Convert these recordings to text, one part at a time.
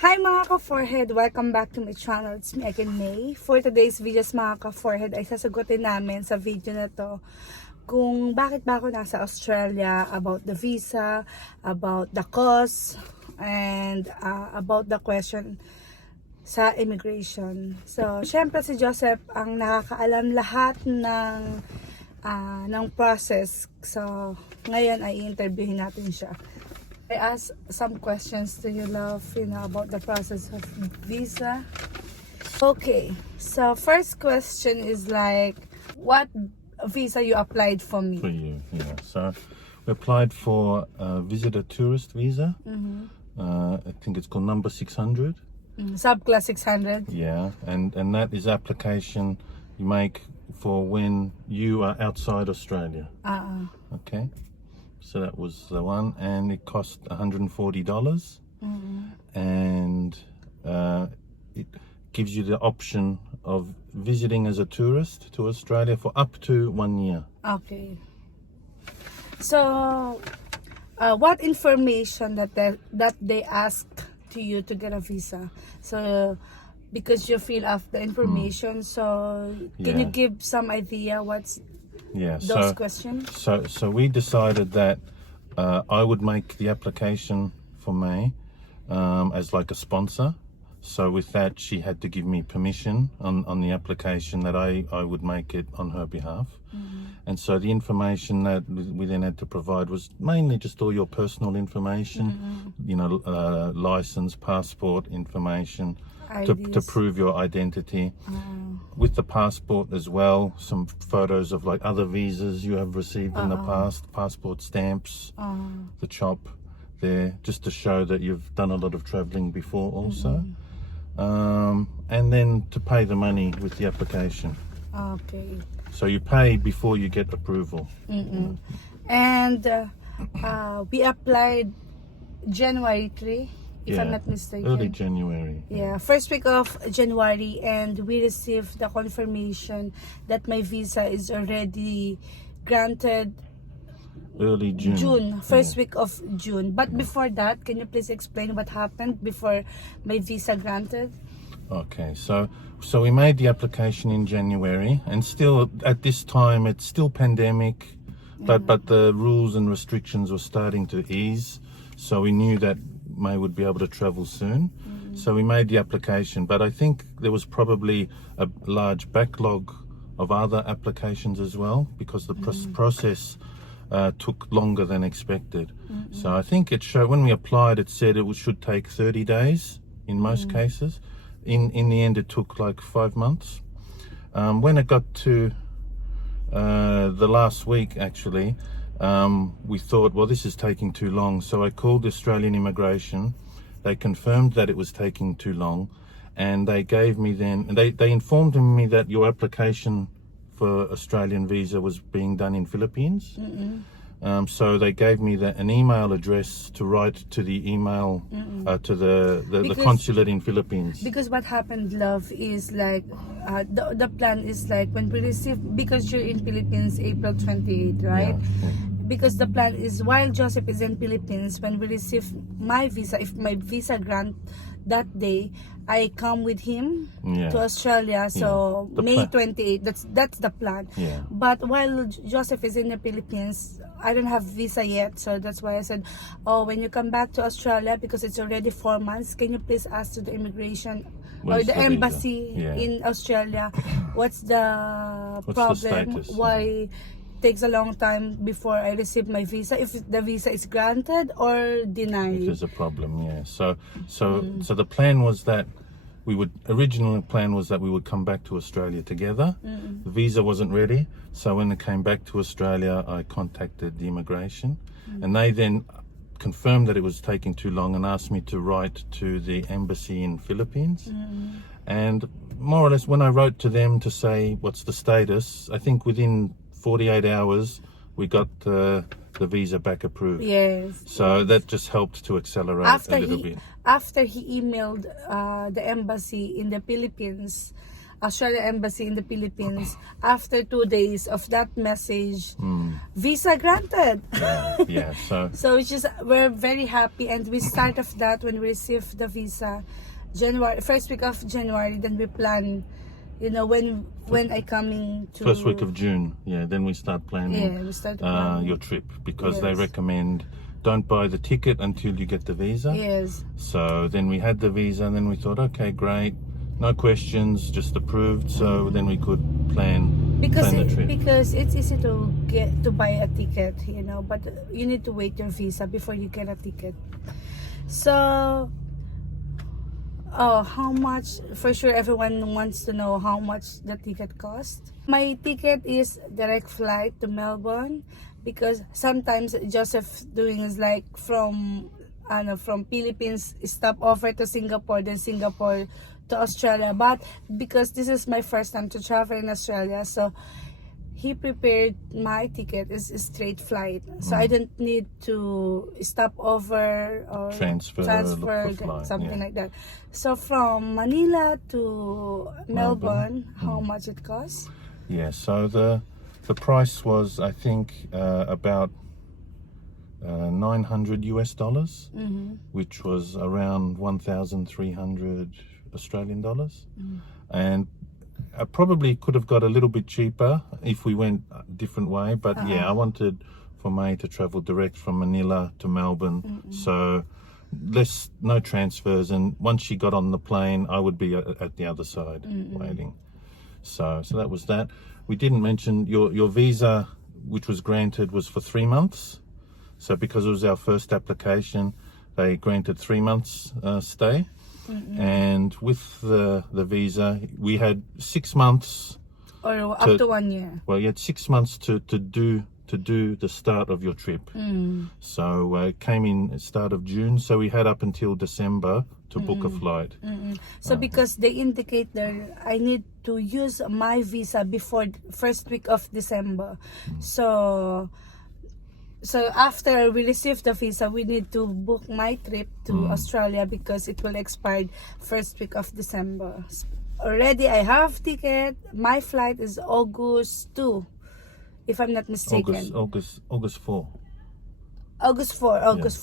Hi mga ka-forehead! Welcome back to my channel. It's me again, May. For today's videos mga ka-forehead ay sasagutin namin sa video na to kung bakit ba ako nasa Australia, about the visa, about the cost, and about the question sa immigration. So, syempre si Joseph ang nakakaalam lahat ng process. So, ngayon ay i-interviewin natin siya. I asked some questions to you, love, about the process of visa. Okay, so first question is like, what visa you applied for me? For you, yeah. So we applied for a visitor tourist visa. I think it's called number 600. Subclass 600. Yeah, and that is application you make for when you are outside Australia. Okay. So that was the one, and it cost $140, and it gives you the option of visiting as a tourist to Australia for up to 1 year. Okay. So, what information that they ask to you to get a visa? So, because you fill out the information, so can you give some idea what's those questions? So we decided that I would make the application for May as like a sponsor. So with that, she had to give me permission on the application that I would make it on her behalf. And so the information that we then had to provide was mainly just all your personal information, license, passport information, to prove your identity. With the passport as well, some photos of like other visas you have received in the past, passport stamps, the chop there, just to show that you've done a lot of traveling before also. And then to pay the money with the application. Okay. So you pay before you get approval. And we applied January 3, if I'm not mistaken. Early January. Yeah, first week of January, and we received the confirmation that my visa is already granted Early June. First week of June. But before that, can you please explain what happened before my visa granted? Okay, so we made the application in January, and still at this time it's still pandemic, but the rules and restrictions were starting to ease, so we knew that May would be able to travel soon. So we made the application, but I think there was probably a large backlog of other applications as well, because the process took longer than expected. So I think it showed, when we applied, it said it should take 30 days in most cases. In the end, it took like 5 months. When it got to the last week, actually, we thought, well, this is taking too long. So I called Australian Immigration. They confirmed that it was taking too long, and they gave me they informed me that your application for Australian visa was being done in Philippines. So they gave me an email address to write to the email to the consulate in Philippines. Because what happened, love, is like the plan is like when we receive, because you're in Philippines April 28, right? Because the plan is while Joseph is in Philippines, when we receive my visa, if my visa grant that day, I come with him to Australia. So May 28, that's the plan. But while Joseph is in the Philippines, I don't have visa yet, so that's why I said, when you come back to Australia, because it's already 4 months, can you please ask to the immigration or the embassy in Australia what's the problem, why takes a long time before I receive my visa, if the visa is granted or denied. If there's a problem, So the plan was that original plan was that we would come back to Australia together. The visa wasn't ready, so when it came back to Australia, I contacted the immigration, and they then confirmed that it was taking too long and asked me to write to the embassy in Philippines. And more or less, when I wrote to them to say what's the status, I think within 48 hours we got the visa back approved. So that just helped to accelerate a little bit. After he emailed the embassy in the Philippines, Australia Embassy in the Philippines. After 2 days of that message, visa granted. Yeah. So So it's just we're very happy, and we start off that when we received the visa, January, first week of January. Then we plan, when I coming to first week of June. Yeah. Then we start planning we start planning. your trip, because they Yes. recommend don't buy the ticket until you get the visa. Yes. So then we had the visa, and then we thought, okay, great, no questions, just approved. So then we could plan the trip. Because it's easy to buy a ticket, but you need to wait your visa before you get a ticket. So, how much? For sure, everyone wants to know how much the ticket cost. My ticket is direct flight to Melbourne, because sometimes Joseph doing is like from Philippines, stop over to Singapore, then Singapore to Australia. But because this is my first time to travel in Australia, so he prepared my ticket is a straight flight, so I don't need to stop over or Transfer, look for flight, something yeah. like that. So from Manila to Melbourne, how much it costs? Yeah. So the price was, I think, about $900 US, which was around 1,300 Australian dollars, and I probably could have got a little bit cheaper if we went a different way, but yeah, I wanted for May to travel direct from Manila to Melbourne, so no transfers, and once she got on the plane, I would be at the other side waiting. So that was that. We didn't mention your visa, which was granted, was for 3 months. So because it was our first application, they granted 3 months stay. And with the visa, we had 6 months, Or up to 1 year. well, you had 6 months to do the start of your trip. So it came in at start of June, so we had up until December to book a flight. So because they indicate there, I need to use my visa before first week of December. So after we receive the visa, we need to book my trip to Australia, because it will expire first week of December. Already I have ticket. My flight is August 2, if I'm not mistaken. August 4. August 4. August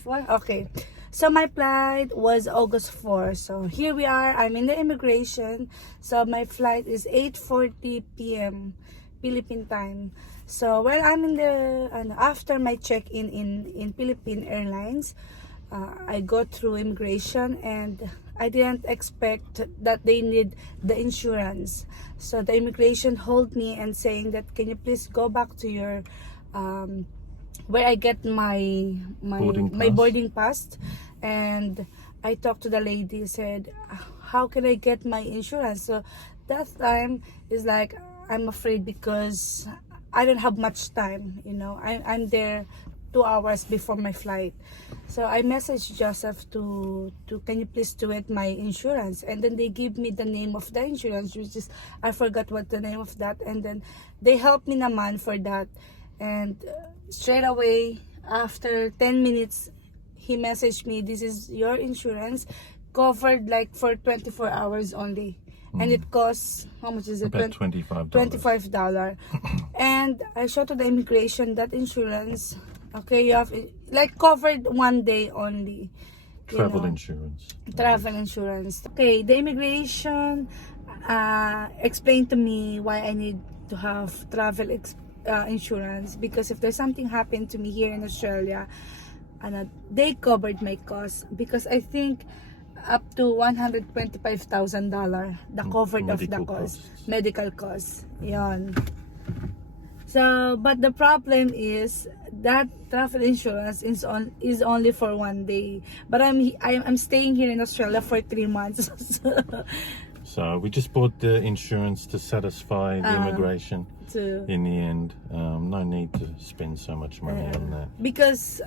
4? Okay. So my flight was August 4. So here we are. I'm in the immigration. So my flight is 8:40 p.m. Philippine time. So when I'm in the after my check-in in Philippine Airlines, I go through immigration, and I didn't expect that they need the insurance. So the immigration hold me and saying that, can you please go back to your where I get my boarding pass. And I talked to the lady, said, how can I get my insurance? So that time is like, I'm afraid, because I don't have much time, I'm there 2 hours before my flight. So I messaged Joseph to can you please do it my insurance? And then they give me the name of the insurance, which is, I forgot what the name of that. And then they helped me naman for that. And straight away, after 10 minutes, he messaged me, this is your insurance, covered like for 24 hours only. And it costs, how much is it? About $25. $25. And I showed to the immigration that insurance, okay, you have like covered 1 day only. Travel insurance. Travel insurance. Okay, the immigration explained to me why I need to have travel insurance, because if there's something happened to me here in Australia, they covered my cost, because I think up to $125,000 the covered of the cost, medical costs. Yon. So, but the problem is that travel insurance is only for 1 day. But I'm staying here in Australia for 3 months. So we just bought the insurance to satisfy the immigration. In the end, no need to spend so much money on that. Because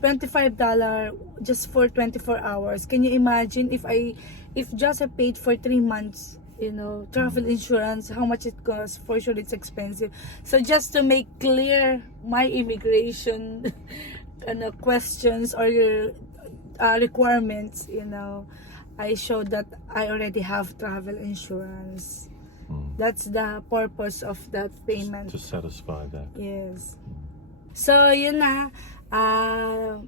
$25 just for 24 hours. Can you imagine if Joseph paid for 3 months, travel insurance, how much it costs? For sure it's expensive. So just to make clear my immigration questions or your requirements, I showed that I already have travel insurance. That's the purpose of that payment. To satisfy that. Yes. So, yun na.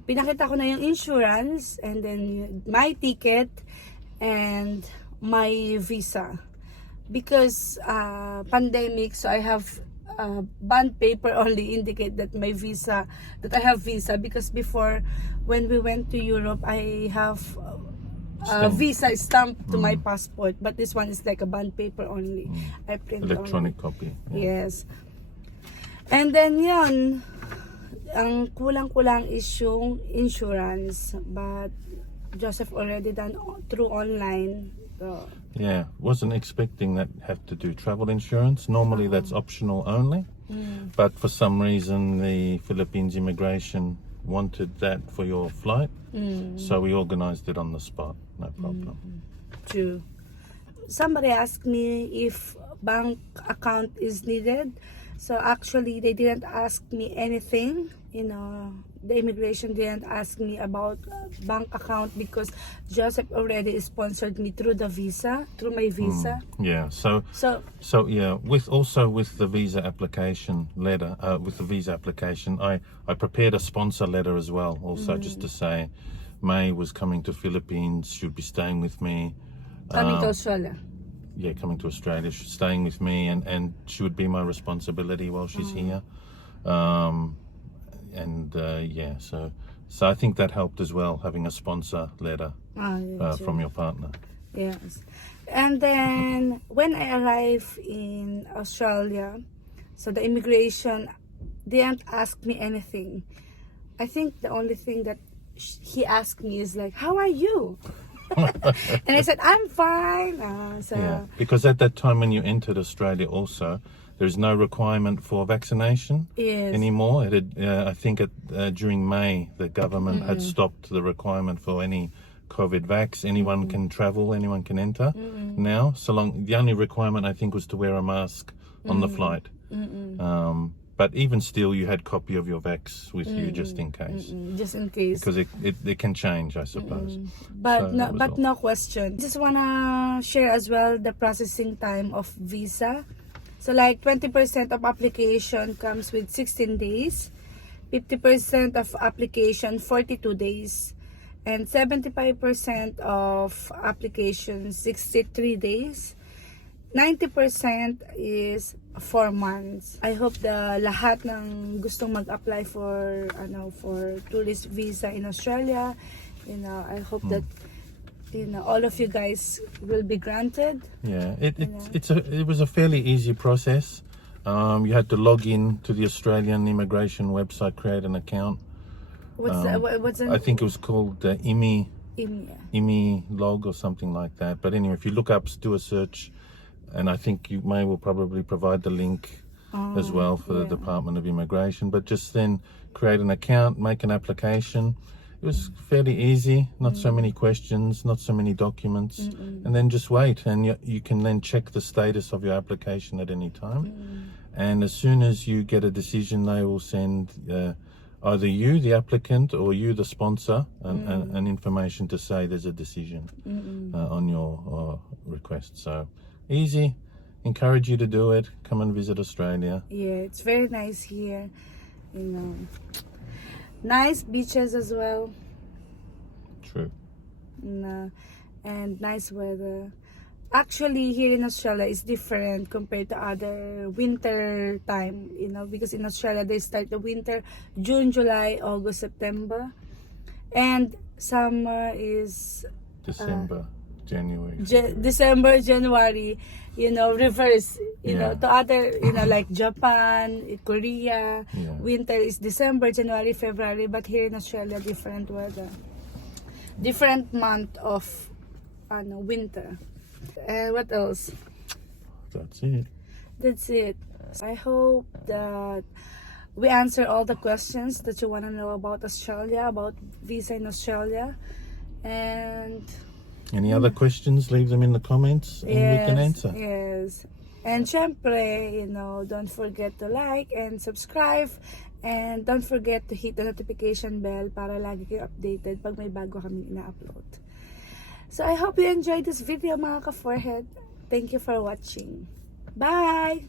Pinakita ko na yung insurance and then my ticket and my visa. Because pandemic, so I have bond paper only indicate that my visa, that I have visa. Because before, when we went to Europe, I have visa stamp to my passport, but this one is like a bond paper only. I print Electronic only. copy. Yes. And then yun, ang kulang-kulang is yung insurance, but Joseph already done through online. So, Yeah, wasn't expecting that have to do travel insurance. Normally that's optional only. But for some reason the Philippines immigration wanted that for your flight. So we organized it on the spot. No problem. true. Somebody asked me if bank account is needed. So actually, they didn't ask me anything. You know, the immigration didn't ask me about bank account because Joseph already sponsored me through the visa, through my visa. Yeah. So yeah, with the visa application letter, I prepared a sponsor letter as well. Also, just to say, May was coming to Philippines. She'd be staying with me. Coming to Australia. Yeah, coming to Australia, she's staying with me, and she would be my responsibility while she's here. Yeah, so I think that helped as well, having a sponsor letter from your partner. Yes. And then when I arrived in Australia, so the immigration didn't ask me anything. I think the only thing that he asked me is like, "How are you?" And I said, "I'm fine." Yeah, because at that time when you entered Australia, also there's no requirement for vaccination anymore. It had, I think during May, the government had stopped the requirement for any COVID vax. Anyone can travel, anyone can enter now. So long, the only requirement I think was to wear a mask on the flight. But even still, you had copy of your vax with you just in case. Just in case. Because it can change, I suppose. But So no question. Just wanna share as well the processing time of visa. So like 20% of application comes with 16 days, 50% of application 42 days, and 75% of application 63 days. 90% is 4 months. I hope the lahat ng gustong mag-apply for tourist visa in Australia, I hope that all of you guys will be granted. Yeah, it was a fairly easy process. You had to log in to the Australian immigration website, create an account. What's I think it was called IMI log or something like that. But anyway, if you look up, do a search, and I think May will probably provide the link as well for the Department of Immigration. But just then create an account, make an application. It was fairly easy, not so many questions, not so many documents, and then just wait, and you can then check the status of your application at any time. And as soon as you get a decision, they will send either you, the applicant, or you, the sponsor, an information to say there's a decision on your request. So easy. Encourage you to do it. Come and visit Australia. Yeah, it's very nice here. Nice beaches as well. True. And nice weather. Actually, here in Australia is different compared to other winter time, because in Australia they start the winter June, July, August, September, and summer is December, January. December, January, reverse, to other, like Japan, Korea, winter is December, January, February, but here in Australia, different weather. Different month of winter. What else? That's it. I hope that we answer all the questions that you want to know about Australia, about visa in Australia. And any other questions, leave them in the comments and we can answer. Yes. And syempre, don't forget to like and subscribe. And don't forget to hit the notification bell para lagi kayo updated pag may bago kami ina-upload. So I hope you enjoyed this video mga ka-forehead. Thank you for watching. Bye!